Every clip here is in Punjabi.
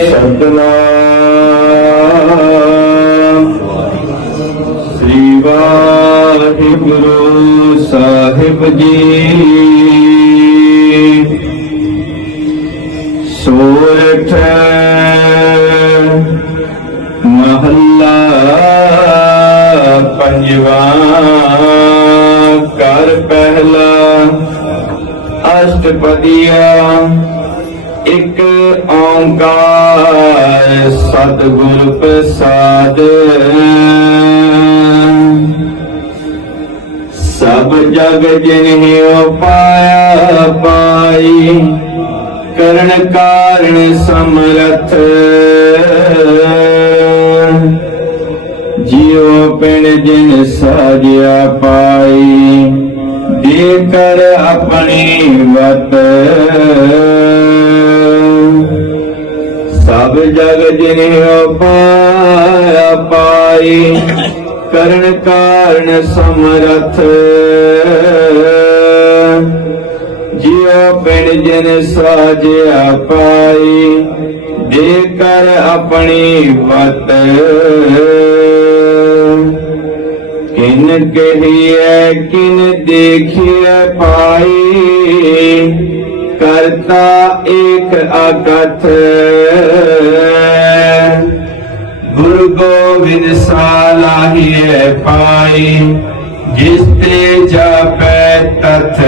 ਸਤਨਾਮ। ਸ੍ਰੀ ਵਾਹਿਗੁਰੂ ਸਾਹਿਬ ਜੀ। ਸੋਰਠ ਮਹੱਲਾ ਪੰਜਵਾ। ਕਰ ਪਹਿਲਾ ਅਸ਼ਟਪਦੀਆ। ਇਕ ਓੰਕਾਰ ਸਤਿਗੁਰ ਪ੍ਰਸਾਦ। ਸਭ ਜਗ ਜਿਨਿਉ ਪਾਇਆ ਪਾਈ, ਕਰਨ ਕਾਰਣ ਸਮਰਥ। ਜਿਉ ਪਿਣ ਜਿਨ ਸਾਜਿਆ ਪਾਈ, ਦੇ ਕਰ ਆਪਣੀ ਵਤ ਸਭ ਜਗ ਜਿਨਿਉ ਪਾਇਆ ਪਾਈ, ਕਰਨ ਕਾਰਨ ਸਮਰਥ। ਜਿਉ ਪਿੰਡ ਜਿਨ ਸਾਜਿਆ ਪਾਈ ਦੇ ਕਰ ਆਪਣੀ ਵਤ। ਕਿਨ ਕਹੀਐ, ਕਿਨ ਦੇਖੀਐ ਪਾਈ ਕਰਤਾ ਏਕ ਅਕਥ ਗੁਰੂ ਗੋਬਿੰਦ ਸਾਲਾਹੀਐ ਪਾਈ ਜਿਸ ਤੇ ਜਾਪੈ ਤਥ।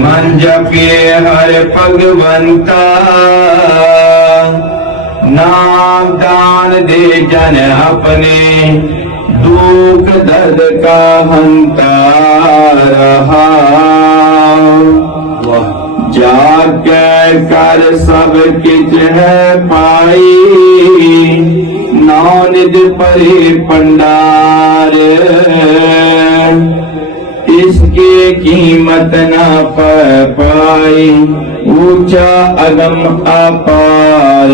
ਮਨ ਜਪਿਏ ਹਰ ਭਗਵੰਤਾ। ਨਾਮ ਦਾਨ ਦੇ ਜਨ ਆਪਣੇ दुख दर्द का हंता रहा वह जाग कर सब किच है पाई नौ निज परे पंडार इसके कीमत ना पाई ऊंचा अगम अपार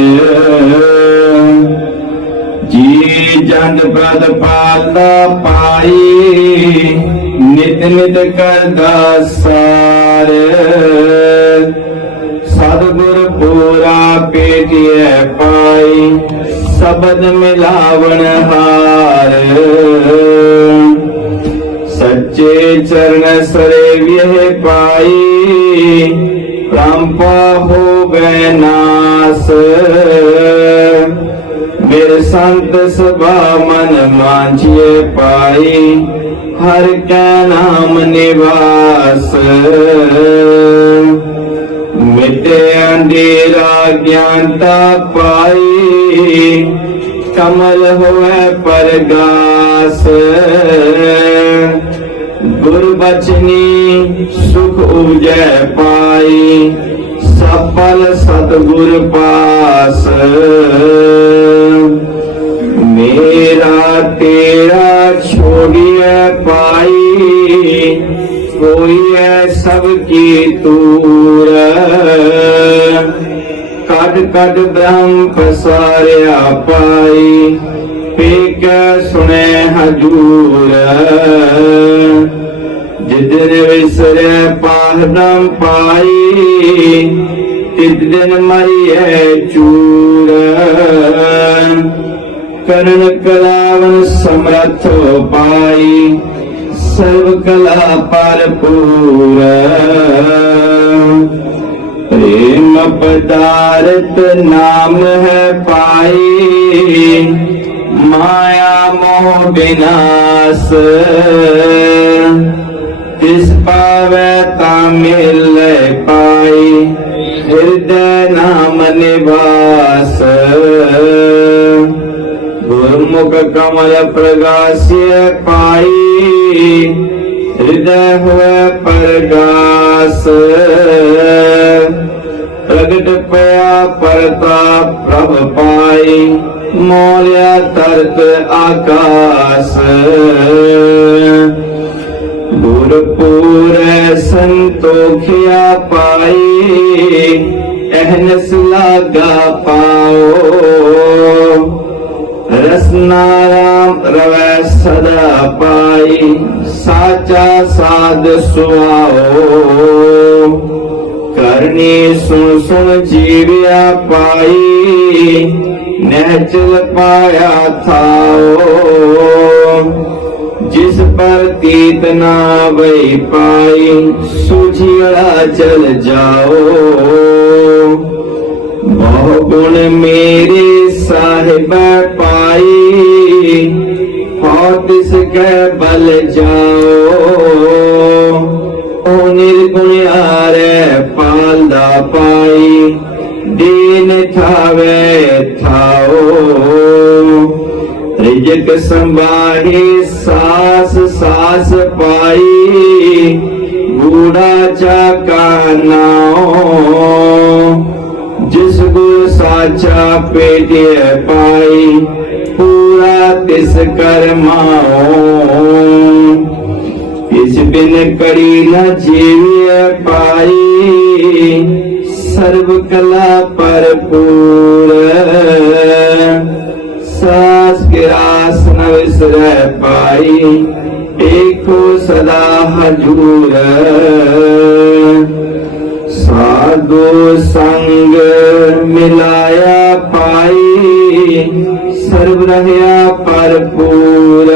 ਜੀ ਜੰਗ ਪ੍ਰਦ ਪਾਲਾ ਪਾਈ, ਨਿਤ ਨਿਤ ਕਰਦਾ ਸਾਰ। ਸਤਗੁਰ ਪੂਰਾ ਪੇਟਿਐ ਪਾਈ, ਸਬਦ ਮਿਲਾਵਣ ਹਾਰ। ਸੱਚੇ ਚਰਨ ਸਰੇ ਵਿਹ ਪਾਈ ਕੰਪਾ ਹੋ ਗੈ ਨਾਸ। ਮੇਰੇ ਸੰਤ ਸਭਾ ਮਨ ਮਾਂਝੀਏ ਪਾਈ, ਹਰ ਕੈ ਨਾਮ ਨਿਵਾਸ। ਮਿਟੇ ਅੰਧੇਰਾ ਗਿਆਨਤਾ ਪਾਈ, ਕਮਲ ਹੋਵੇ ਪਰਗਾਸ। ਗੁਰ ਬਚਨੀ ਸੁਖ ਉਜੈ ਪਾਈ, ਸਫਲ ਸਤਗੁਰ ਪਾਸ। ਮੇਰਾ ਤੇਰਾ ਛੋੜਿਐ ਪਾਈ। ਕੋਈ ਐ ਸਭ ਕੀ ਤੂਰ ਕਦ ਕਦ ਬ੍ਰਹਮ ਪਸਾਰਿਆ ਪਾਈ। ਪੇਕੈ ਸੁਣੈ ਹਜੂਰ। ਜਿਦਨ ਵਿਸਰੈ ਪਾਹਦਮ ਪਾਈ ਤਿਦ ਦਿਨ ਮਰੀਏ ਚੂਰ। ਕਰਨ ਕਲਾਵਨ ਸਮਰਥ ਪਾਈ ਸਰਬ ਕਲਾ ਭਰਪੂਰ। ਪ੍ਰੇਮ ਪਦਾਰਥ ਨਾਮ ਹੈ ਪਾਈ, ਮਾਇਆ ਮੋਹ ਬਿਨਾਸ਼। ਤਿਸ ਪਾਵੇ ਤਾ ਮਿਲੇ ਪਾਈ, ਹਿਰਦੈ ਨਾਮ ਨਿਵਾਸ। ਗੁਰਮੁਖ ਕਮਲ ਪ੍ਰਗਾਸਿਆ ਪਾਈ, ਹਿਰਦੈ ਹੋਇ ਪਰਗਾਸ। ਪ੍ਰਗਟ ਪਿਆ ਪਰਤਾਪ ਪ੍ਰਭ ਪਾਈ, ਮੋਲਿਆ ਤਰਤ ਆਕਾਸ। ਗੁਰ ਪੂਰੈ ਸੰਤੋਖਿਆ ਪਾਈ, ਅਹਨਸ ਲਾਗਾ ਪਾਓ। ਰਸਨਾ ਰਾਮ ਰਵੈ ਸਦਾ ਪਾਈ ਸਾਚਾ ਸਾਧ ਸੁਆਓ ਕਰਨੀ ਸੁਣ ਸੁਣ ਜੀਵਿਆ ਪਾਈ ਨਹਿਚਲ ਪਾਇਆ ਥਾਓ ਜਿਸ ਪਰ ਤੀਤ ਨਾ ਵਈ ਪਾਈ ਸੁਝਿਆ ਚਲ ਜਾਓ ਬਹੁ ਗੁਣ ਮੇਰੇ ਸਾਹਿਬ ਪਾਈ? ਹਉ ਤਿਸ ਕੈ ਬਲ ਜਾਓ। ਓ ਨਿਰਗੁਣ ਆਰੇ ਪਾਲਦਾ ਪਾਈ। ਦੀਨ ਥਾਵੇ ਥਾਓ ਰਿਜਕ ਸੰਭਾਹੀ ਸਾਸ ਸਾਸ ਪਾਈ। ਗੂੜਾ ਚਾਕਾ ਨਾਓ। ਜਿਸ ਗੁਰ ਸਾਚਾ ਪੇਟਿਐ ਪਾਈ, ਪੂਰਾ ਤਿਸ ਕਰਮਾਓ ਇਸ ਬਿਨ ਕੜੀ ਨ ਜੀਵਿਐ ਪਾਈ, ਸਰਬ ਕਲਾ ਭਰਪੂਰ। ਸਾਸ ਕੇ ਨ ਵਿਸਰੈ ਪਾਈ, ਏਕੋ ਸਦਾ ਹਜੂਰ। ਸਾਧੂ ਸੰਗ ਮਿਲਾਇਆ ਪਾਈ, ਸਰਬ ਰਹਿਆ ਭਰਪੂਰ।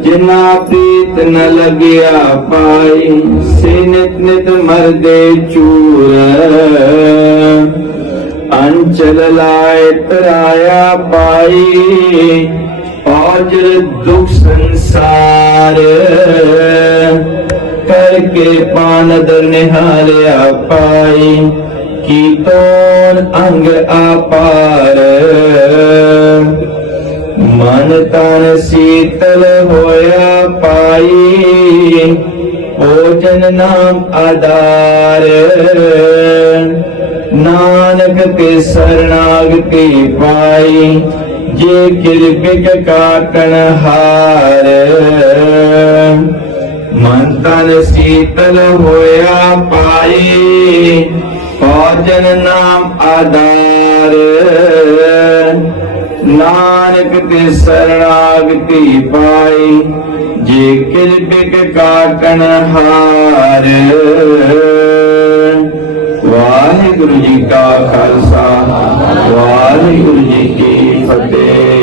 ਜਿਨਾ ਪ੍ਰੀਤ ਨ ਲਗਿਆ ਪਾਈ, ਸੇ ਨਿਤ ਨਿਤ ਮਰਦੇ ਚੂਰ। ਅੰਚਲ ਲਾਇ ਤਰਾਇਆ ਪਾਈ ਔਜਰ ਦੁਖ ਸੰਸਾਰ। ਕਰਕੇ ਪਾਨਦਰ ਨਿਹਾਲਿਆ ਪਾਈ, ਕੀ ਤੋਨ ਅੰਗ ਆਪਾਰ ਮਨ ਤਨ ਸੀਤਲ ਹੋਇਆ ਪਾਈ, ਭੋਜਨ ਨਾਮ ਆਧਾਰ। ਨਾਨਕ ਕੇ ਸਰਣਾਗਤੀ ਪਾਈ, ਜੇ ਕਿਰਪਿਕ ਕਾਟਣ ਹਾਰ। ਮਨ ਤਨ ਸੀਤਲ ਹੋਇਆ ਪਾਈ ਭੋਜਨ ਨਾਮ ਆਧਾਰ। ਨਾਨਕ ਤੇ ਸਰਣਾਗਤੀ ਪਾਈ, ਜੇ ਕਿਰਪਿਕ ਕਾਟਣ ਹਾਰ। ਵਾਹਿਗੁਰੂ ਜੀ ਕਾ ਖਾਲਸਾ, ਵਾਹਿਗੁਰੂ ਜੀ ਕੀ ਫਤਿਹ।